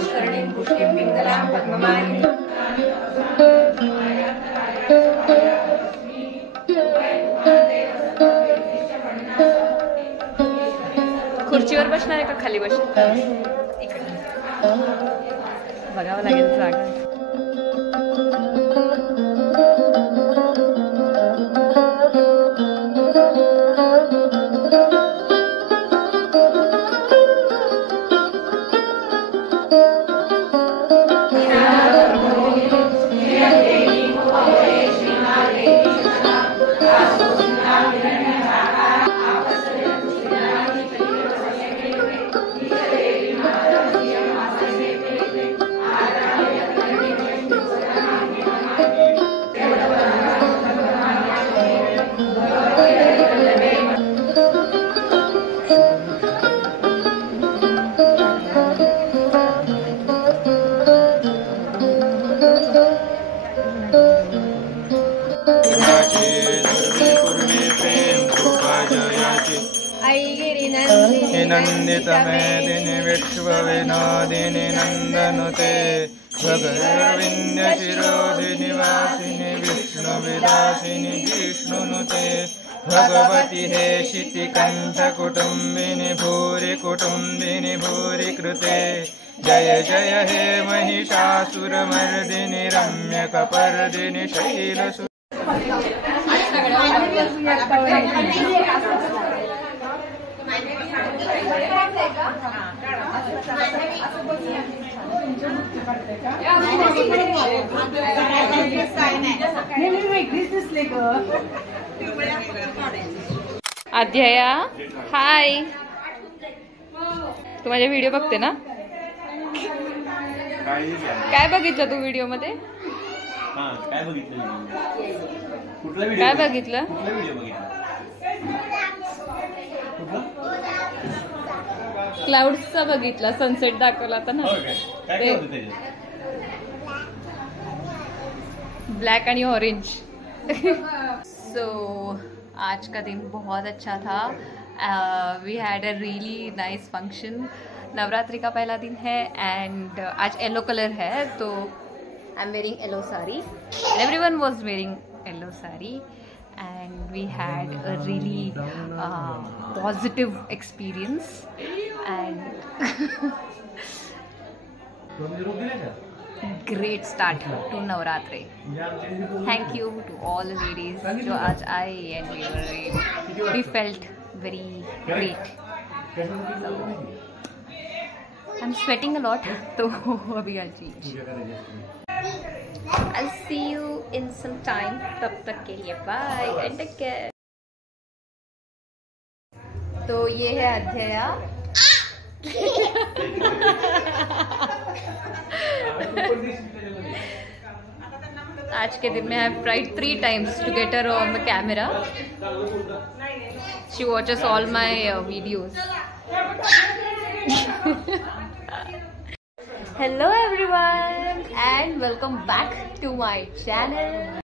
पुष्करणीं पुष्टिं पिङ्गलां पद्ममालिनीं खुर्चीवर बसणार आहे का खाली बसणार? इकडे बघावं लागेल जागा. नंदितमेदिनि विश्वविनोदिनि नन्दनुते भगर्विन्द्यशिरोधिनि वासिनि विष्णुविलासिनि जिष्णुनुते भगवति हे शितिकण्ठकुटुम्बिनि भूरि कुटुम्बिनि भूरि कृते जय जय हे महिषासुरमर्दिनि रम्यकपर्दिनि शैलसु. अध्यया हाय, तू माझे व्हिडिओ बघते ना? काय बघितलं तू व्हिडिओ मध्ये? काय बघितलं? काय बघितलं? क्लाउड्सचा बघितला, सनसेट दाखवला होता ना ते, ब्लैक एंड ऑरेंज. सो आज का दिन बहुत अच्छा था. We had a really nice function. Navratri का पहला दिन है एंड आज येलो कलर है तो I am wearing yellow sari. Everyone was wearing yellow sari and we had a really positive experience and great start to Navratri. Thank you to all the ladies जो आज आए and we felt very great. So, I'm sweating a lot तो अभी I'll change. I'll see you in some time. तब तक के लिए bye and take care. तो ये है अध्यया. आज के दिन में I have tried 3 times to get her on the camera. She watches all my videos. Hello everyone and welcome back to my channel.